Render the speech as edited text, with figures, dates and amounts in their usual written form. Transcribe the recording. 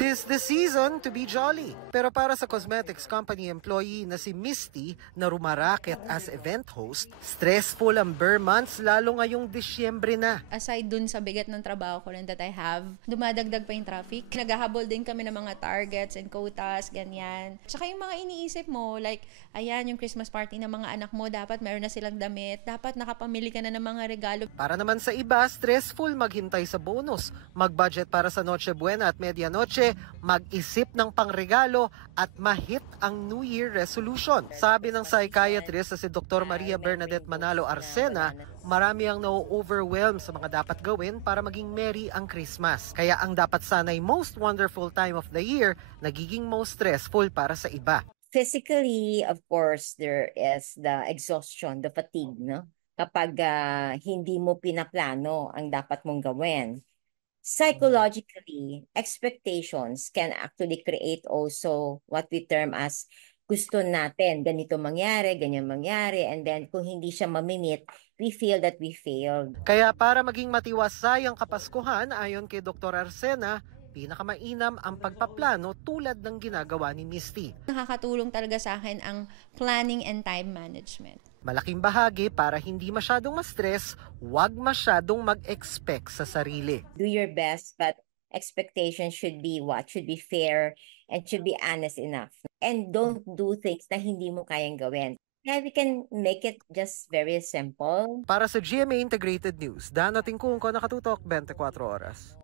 'Tis the season to be jolly. Pero para sa cosmetics company employee na si Misty na rumaraket as event host, stressful ang Burr months lalo ngayong Disyembre na. Aside dun sa bigat ng trabaho ko rin that I have, dumadagdag pa yung traffic. Naghahabol din kami ng mga targets and quotas, ganyan. Tsaka yung mga iniisip mo, like, ayan, yung Christmas party ng mga anak mo, dapat meron na silang damit, dapat nakapamili ka na ng mga regalo. Para naman sa iba, stressful maghintay sa bonus, mag-budget para sa Noche Buena at Medianoche, mag-isip ng pangregalo at mahit ang New Year resolution. Sabi ng psychiatrist na si Dr. Maria Bernadette Manalo Arsena, marami ang na-overwhelm sa mga dapat gawin para maging merry ang Christmas. Kaya ang dapat sanay most wonderful time of the year, nagiging most stressful para sa iba. Physically, of course, there is the exhaustion, the fatigue, no? Kapag hindi mo pinaplano ang dapat mong gawin. Psychologically, expectations can actually create also what we term as gusto natin, ganito mangyari, ganyan mangyari, and then kung hindi siya mamimit, we feel that we failed. Kaya para maging matiwasay ang Kapaskuhan, ayon kay Dr. Arsena, pinakamainam ang pagpaplano tulad ng ginagawa ni Misty. Nakakatulong talaga sa akin ang planning and time management. Malaking bahagi para hindi masyadong ma-stress, huwag masyadong mag-expect sa sarili. Do your best, but expectations should be what? Should be fair and should be honest enough. And don't do things na hindi mo kayang gawin. Yeah, we can make it just very simple. Para sa GMA Integrated News, Dano Tingkungko, Nakatutok, 24 Oras.